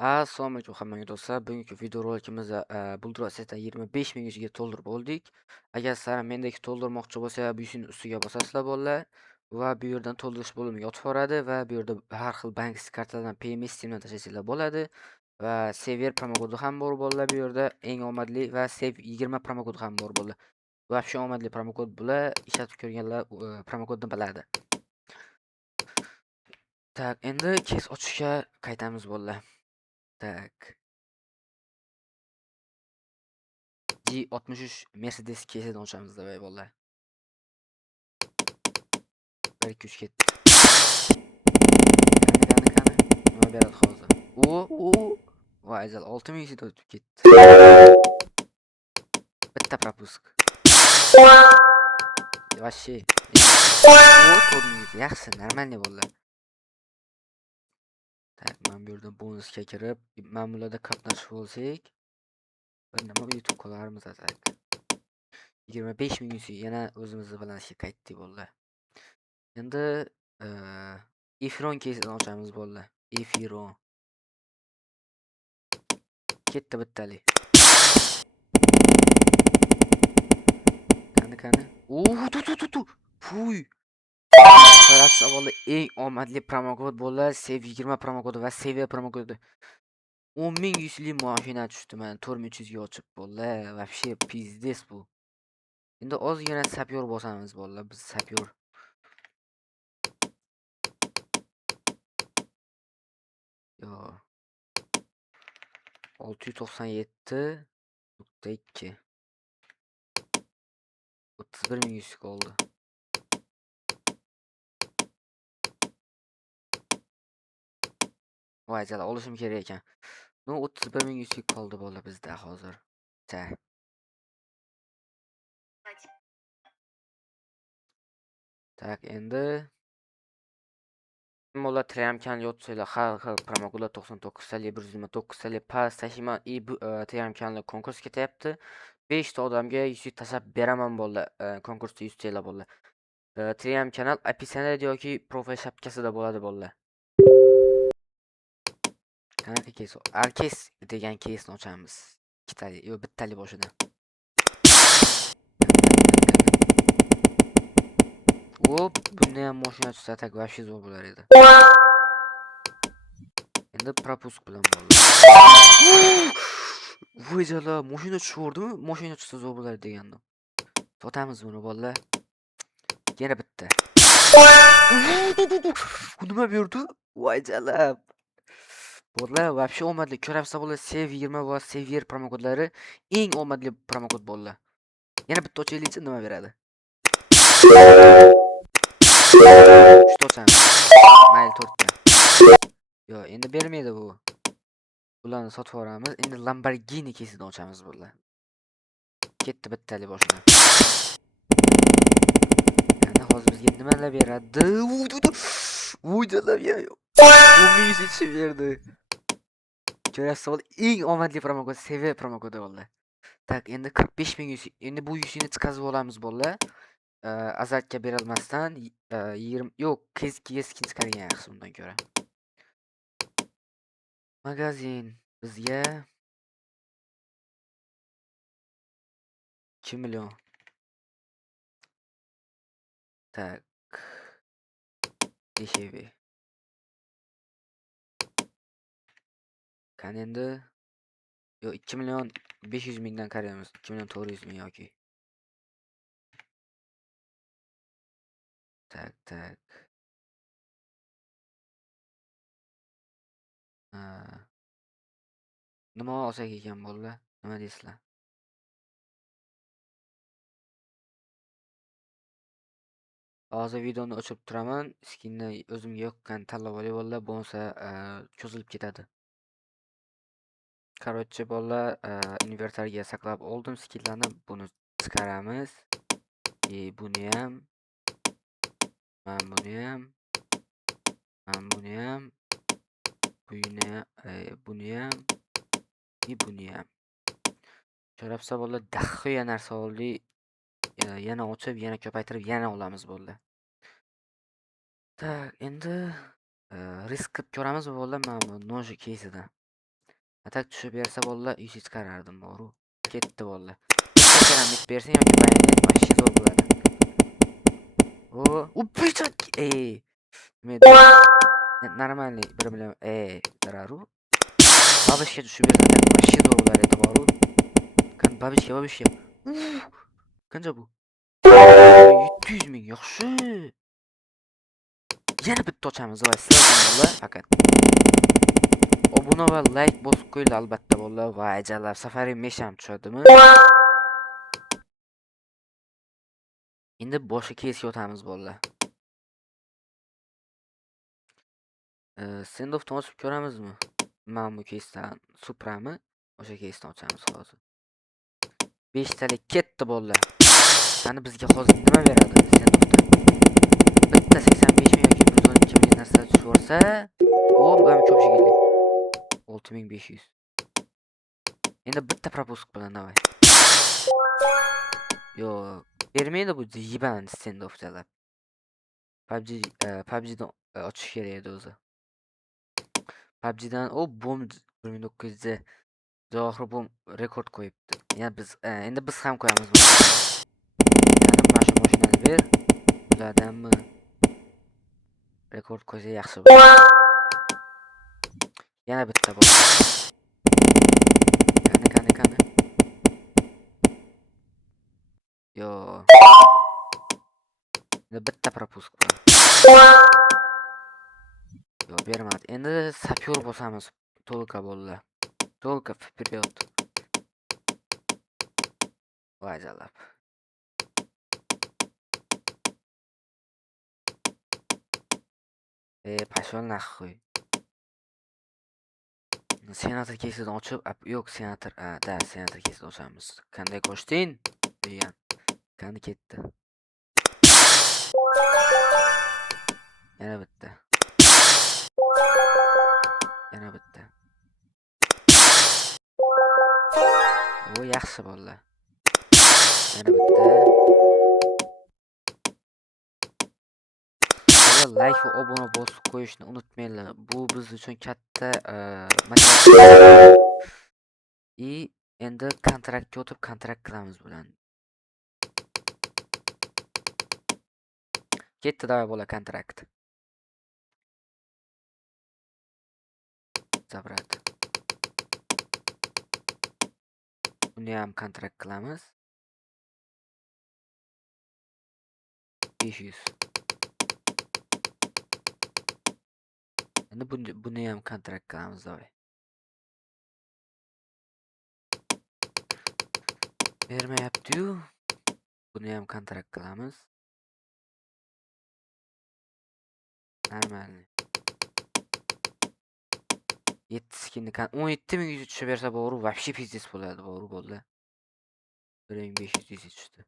Assalomu alaykum hammaga do'stlar. Bugungi videorolikimizda Buldro Asset'dan 25 ming yuzga to'ldirib oldik. Agar sizlar mendek to'ldirmoqchi bo'lsa, bu ishning ustiga bosasizlar bolalar va bu yerdan to'ldirish bo'limiga o'tib boradi va bu yerda har xil bank kartalardan PayMe Steamdan tashlasanglar bo'ladi va Saver promokodi ham bor bolalar bu yerda eng omadli va Save 20 promokodi ham bor bolalar. Вообще omadli promokod bular ishlatib ko'rganlar promokodni biladi. Так, endi kes ochishga qaytamiz bolalar. Так. G63 Mercedes kesini ochamiz davay bolalar. 1 2 3 ketdi. Qani. Nima beradi hozir? Voy ajal 6000 yuzga o'tib ketdi. Bitta propusk. Вообще. Yaxshi, нормально bolalar. Так, men bu yerda bonusga kirib, ma'mulada qatnashib olsak, bir nima yutib qolarmiz atak. 25 ming yuzga yana o'zimizni balandishga qaytdik bolalar. Endi Efron kesini ochamiz bolalar. Efron. Ketdi bittalik. Qani. Tu. Fuy. So'rabsa bolalar eng omadli promokod bolalar Save 20 promokodi va Save promokodi. 10 ming yuzli mashina tushdi mana 4300 ga ochib bolalar. Вообще pizdes bu. Endi ozgina sapyor bosamiz bolalar. Biz sapyor. Yo. 697.2 31 ming yuz qoldi. Voy jala olishim kerak ekan. No 31 ming yuz qoldi bolalar bizda hozir. Tak, endi mola Triamkan yotsaylar har xil promokodlar 99 talik 129 talik pas tashima bu Triamkanlar konkurs ketyapti. 5 ta odamga 100 tashlab beraman bolalar. Konkursda 100 taylar bolalar. Triam kanal описаниеda yoki profil shapkasida bo'ladi bolalar. Qanaqa kes? Arkes degan kesni ochamiz. Ikkitali, yo bittali boshidan. Hop, bunda ham mashina tushsa tak вообще zo'r bo'lar edi. Endi propusk bilan bo'ldi. Voy jala, mashina tushordimi? Mashina tushsa zo'r bo'lar degandim. Sotamiz buni bolalar. Yana bitta. Nima berdi? Voy jala. Bolalar вообще omadli. Ko'ramsa bolalar Save 20 va Saver promokodlari eng omadli promokod bolalar. Yana bitta ochaylikchi nima beradi? Uchta ochamiz. Mayli 4 ta. Yo, endi bermaydi bu. Bularni sotib yuboramiz. Endi Lamborghini kesini ochamiz bolalar. Ketdi bittali boshidan. Ana hozir bizga nimalar beradi? Uydalar ya. 10 ichi berdi. Ko'rasiz, eng omadli promokod Save promokodi bolalar. Tak, endi 45 ming yuz. Endi bu yuzini chiqazib olamiz bolalar. Azalga berilmasdan 20 yo'q, keskin chiqargan yaxshi bundan ko'ra. Magazin bizga 2 million. Tak. Deshevi. Qani endi? Yo'q, 2 million 500 mingdan qaraymiz. 2 million 400 ming yoki. Tak. Nima olsak ekan bolalar? Nima deysizlar? Hozir videoni o'chirib turaman. Skinni o'zimga yoqqan tanlab olay bolalar, bo'lmasa cho'zilib ketadi. Короче bolalar, invertorga saqlab oldim skinlarni. Buni chiqaramiz. Buni ham, buni ham, buni ham, buni ham, buni ham. Ko'rabsa bolalar, dahiya narsa oldik. Yana ochib, yana ko'paytirib, yana olamiz bolalar. Tak, endi risk qilib ko'ramizmi bolalar mana bu noji kesidan. Atak tushib bersa bolla ish chiqarardim boru. Ketdi bolla. Bitta keramit bersang yoki bayonet вообще zo'r bo'ladi. O, bichak. Men нормальный bir bilan dararu. Babishga tushib bersa вообще zo'r bo'lar edi boru. Kan babishga. Qancha bu? 700 ming yaxshi. Yana bitta ochamiz va sizlarga bolla faqat. Obuna va like bosib qo'yinglar albatta bolla. Va ajallar safari mesham tushadimi? Endi boshqa keysga o'tamiz bolla. Sendofni ochib ko'ramizmi? Mana bu keysdan Suprami o'sha keysdan ochamiz hozir. 5 talik ketdi bolla. Qani bizga hozir nima beradi Sendofdan? Bitta 85 ming yoki 112 ming narsa tushvorsa, o mana ko'p shekilli. 6500. Endi bitta propusк bilan davay. Yo'q, bermaydi bu yiban Sendofchalar. PUBG'dan ochish kerak edi o'zi. PUBG'dan bom 1900 Johir bom rekord qo'yibdi. Yani biz endi biz ham qo'yamiz buni. Qani mana shu mashinani ber. Bulardanmi rekord qo'ysa yaxshi bo'ladi. Yana bitta bor. Qani. Yo. Endi bitta пропуск bor. Yo, bermadi. Endi sapyor bosamiz. To'lqa bo'ldi. To'lqa вперед. Vajalab. Pashol nahvoy. Senator keysidan ochib, yo'q senator, senator keysidan ochamiz. Qanday qo'shding? degan. Qani ketdi. Yana bitta. O yaxshi bo'ldi. Yana bitta. Like va obuna bosib qo'yishni unutmanglar. Bu biz uchun katta motivatsiya. Endi kontraktga o'tib kontrakt qilamiz bilan. Ketdi davay bola kontrakt. Zabrat. Buni ham kontrakt qilamiz. 500. Endi buni ham kontrakt qilamiz davay. Bermayapti-yu. Buni ham kontrakt qilamiz. Normalniy. 7 skinni 17.000 tushib bersa bo'g'ri вообще pizdes bo'ladi, bo'g'ri bo'ldi. 1500 tushdi.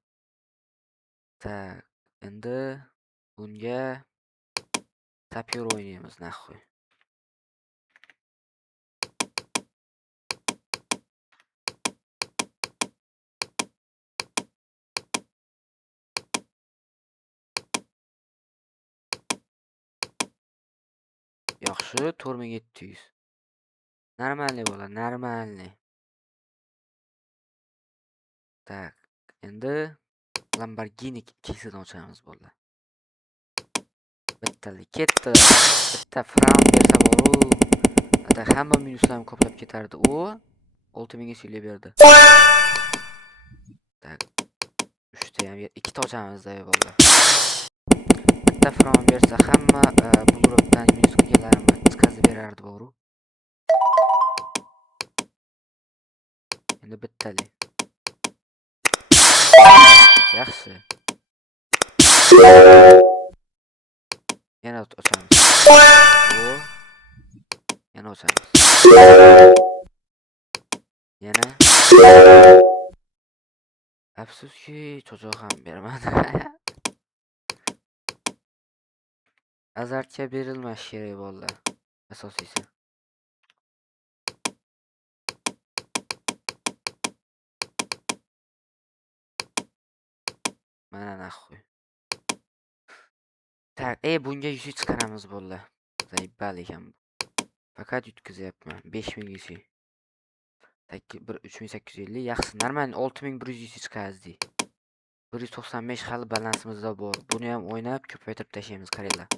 Tak, endi bunga sapyor o'ynaymiz nahvoy. Yaxshi, 4700. Normalniy bola, normalniy. Tak, endi Lamborghini keysidan ochamiz bola. Bittalik ketdi. Bitta fram bersa bo'ru. Ata hamma minuslarni qoplab ketardi. O 6000 ga silib berdi. Tak. 3 ta ham 2 ta ochamiz da bola. Bitta fram bersa hamma bulropdan minus qilganlarimni chiqazib berardi bo'ru. Endi bittalik. Yaxshi. Yana ochamiz. Yana ochamiz. Yana. Afsuski, cho'choq ham bermadi. Azartga berilmas kerak bo'ldi. Asosiysi. Mana nahvoy. Tak, bunga 100 chiqaramiz bo'ldi. Zaybal ekan bu. Faqat yutkazyapman. 5000 ga. 3850 yaxshi. Normal 6100 chiqazdi. 195 hali balansimizda bor. Buni ham o'ynab ko'paytirib tashlaymiz qaranglar.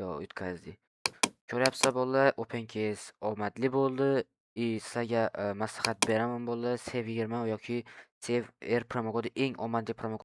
Yo, o'tkazdi. Ko'ryapsizlar bolalar, open case omadli bo'ldi. Sizlarga maslahat beraman bolalar, Save 20 yoki Save R promokodi eng omadli promokod